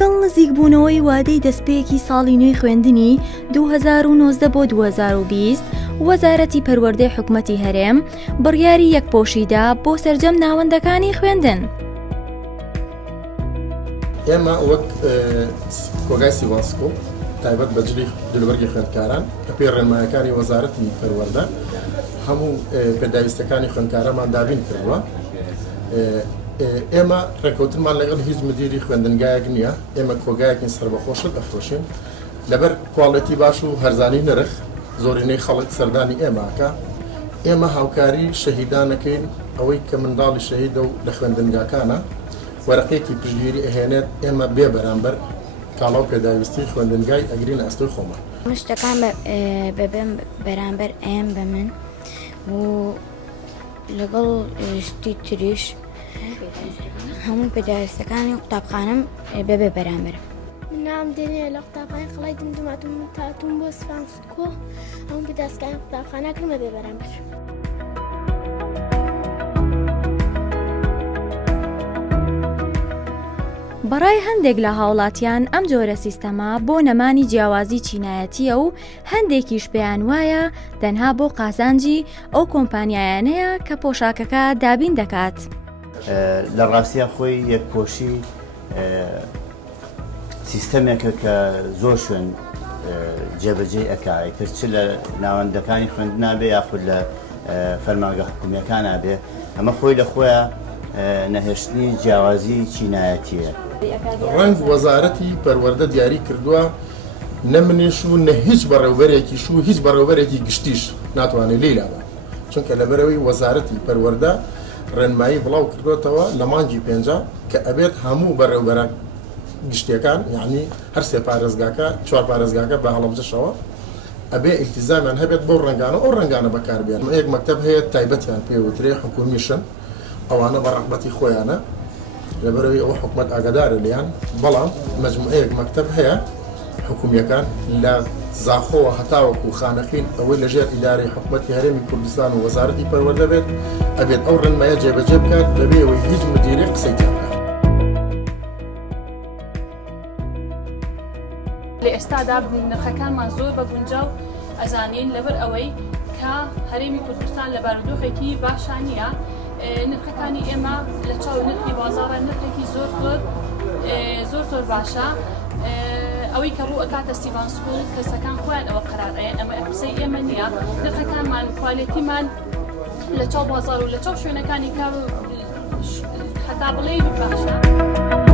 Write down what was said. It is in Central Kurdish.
لەگەڵ نزیکبوونەوەی وادەی دەستپێکی ساڵی نوێی خوێندنی 2019 بۆ 2020 وەزارەتی پەروەردەی حکوومەتی هەرێم بڕیاری یەکپۆشیدا بۆ سەرجەم ناوەندەکانی خوێندن. ئێمە وەک کۆگای سیڤاسکۆ تایبەت بەجلی دلوبەرگی خوێندکاران کە پێی ڕێنمایەکانی وەزارەتی پەروەردە هەموو پێداویستەکانی خوێندکارەمان دابین کردووە. ئێمە ڕێکەوتنمان لەگەڵ هیچ مدیری خوێندنگایەک نییە. ئێمە کۆگایەکی سەربەخۆشت ئەفرۆشین لەبەر کواڵەتی باش و هەرزانی نرخ زۆرینەی خەڵک سەردانی ئێماکە. ئێمە هاوکاری شەهیدانەکەین ئەوەی کە منداڵی شەهیدە و لە خوێندنگاکانە وەرەقێکی پشتگیری ئەهێنێت ئێمە بێ بەرامبەر کاڵاو پێداویستی خوێندنگای ئەگرین ئەستۆی خۆمە. شتەکان بەبێن بەرامبەر ئەم بە من و لەگەڵ شتی تریش هەموو پێداویستەکانی قوتابخانەم بەبێ بەرامبەر. نام دێنێ لە قوتابخانەی قەڵای دمدماتم تاتوم بۆ سیڤاسکۆ هەموو پێداویستەکانی قوتابخانە کردمە بێ بەرامبەر. بەڕای هەندێک لە هاوڵاتیان ئەم جۆرە سیستەما بۆ نەمانی جیاوازی چینایەتیە و هەندێکیش پێیان وایە تەنها بۆ قازانجی ئەو کۆمپانیایانەیە کە پۆشاکەکە دابین دەکات. لە ڕاستیە خۆی یەکپۆشی سیستەمێکە کە زۆر شوێن جێبەجێ ئەکای تر چ لە ناوەندەکانی خوێندنابێ یاخود لە فەرمانگە حکوومیەکانە بێ ئەمە خۆی لە خۆیە نەهێشتنی جیاوازی چینایەتیە. ڕەنگ وەزارەتی پەروەردە دیاری کردووە نە منیش و نە هیچ بەڕێوبەرێکیش و هیچ بەڕێوبەرێکی گشتیش ناتوانێت لێیلاوە، چونکە لەبەرەوەی وەزارەتی پەروەردە ڕێنمایی بڵاو کردوێتەوە لە مانگی 5 کە ئەبێت هەموو بەڕێوبەرە گشتیەکان یعنی هەر سێ پارێزگاکە 4 پارێزگاکە بە هەڵەبجەشەوە ئەبێ ئیلتیزامیان هەبێت بۆ ڕەنگانە ئەو ڕەنگانە بەکاربێن. یەک مەکتەب هەیە تایبەتیان پێوترێ حکومیشن ئەوانە بە ڕەحمەتی خۆیانە لەبەرەوەی ئەوە حکومەت ئاگادارە لێیان، بەڵام مەجموعەیەک مەکتەب هەیە حکومیەکان لە زاخۆوە هەتاوەکو خانەخین ئەوەی لەژێر ئیدارەی حکومەتی هەرێمی کوردستان و وەزارەتی پەروەردە بێت ئەبێت ئەو ڕێنمایە جێبەجێ بکات لەبێ ئەوەی هیچ مدیری قسەی تێ بکات. لە ئێستادا نرخەکانمان زۆر بە گونجاو ئەزانین لەبەر ئەوەی کە هەرێمی کوردستان لە بارودۆخێکی باشان نییە. نرخەکانی ئێمە لە چاو نرخی بازاڕە نرخێکی زۆر باشە. ئەوەی کە ڕوو ئەکاتە سیڤاسکۆ کەسەکان خۆیان ئەوە قەرارەیەن، ئەمە قسەی ئێمە نییە. نرخەکانمان کواڵێتیمان لە چاو بازاڕ و لە چاو شوێنەکانی کار و هەتا بڵێ باشە.